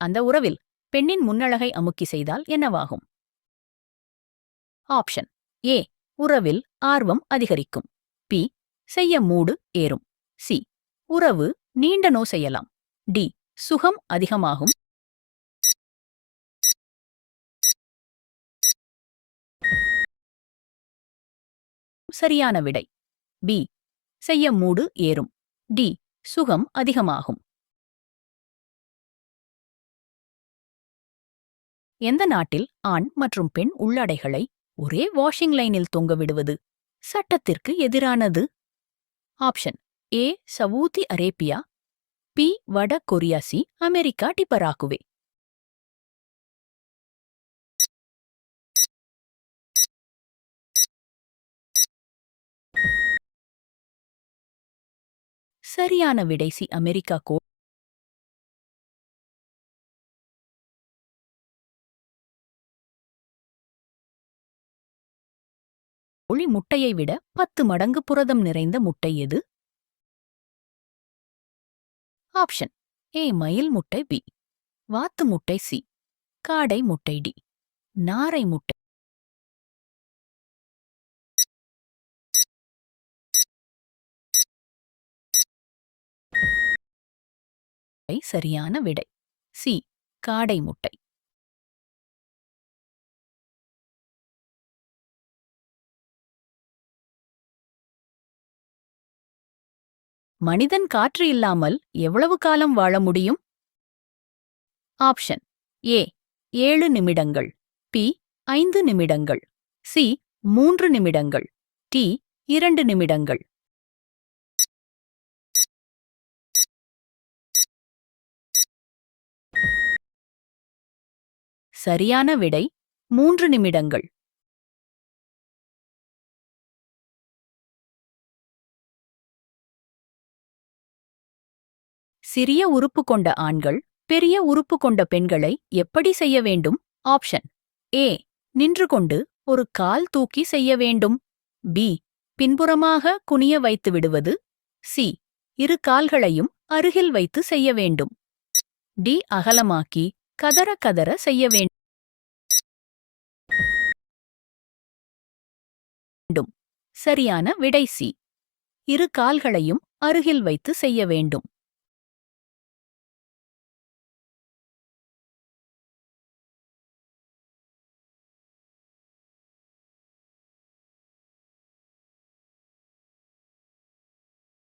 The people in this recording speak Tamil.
அந்த உறவில் பெண்ணின் முன்னழகை அமுக்கி செய்தால் என்னவாகும்? ஆப்ஷன். ஏ. உறவில் ஆர்வம் அதிகரிக்கும். பி. செய்ய மூடு ஏறும். சி. உறவு நீண்ட நோ செய்யலாம். டி. சுகம் அதிகமாகும். சரியான விடை. பி. செய்ய மூடு ஏறும். டி. சுகம் அதிகமாகும். எந்த நாட்டில் ஆண் மற்றும் பெண் உள்ளாடைகளை ஒரே வாஷிங் லைனில் தொங்கவிடுவது சட்டத்திற்கு எதிரானது? Option. A. Saudi Arabia. B. வட Korea. C. America D Paraguay சரியான விடை சி அமெரிக்கா கோ ஒளி முட்டையை விட பத்து மடங்கு புரதம் நிறைந்த முட்டை எது? ஆப்ஷன். ஏ. மயில் முட்டை பி. வாத்து முட்டை சி. காடை முட்டை டி. நாரை முட்டை. சரியான விடை. சி. காடை முட்டை. மனிதன் காற்று இல்லாமல் எவ்வளவு காலம் வாழ முடியும்? ஆப்ஷன். ஏ. ஏழு நிமிடங்கள். பி. ஐந்து நிமிடங்கள். சி. மூன்று நிமிடங்கள். டி. இரண்டு நிமிடங்கள். சரியான விடை மூன்று நிமிடங்கள். சிறிய உறுப்பு கொண்ட ஆண்கள் பெரிய உறுப்பு கொண்ட பெண்களை எப்படி செய்ய வேண்டும்? ஆப்ஷன். ஏ. நின்று கொண்டு ஒரு கால் தூக்கி செய்ய வேண்டும். பி. பின்புறமாக குனிய வைத்து விடுவது. சி. இரு கால்களையும் அருகில் வைத்து செய்ய வேண்டும். டி. அகலமாக்கி கதற கதற செய்ய வேண்டும். சரியான விடை சி. இரு கால்களையும் அருகில் வைத்து செய்ய வேண்டும்.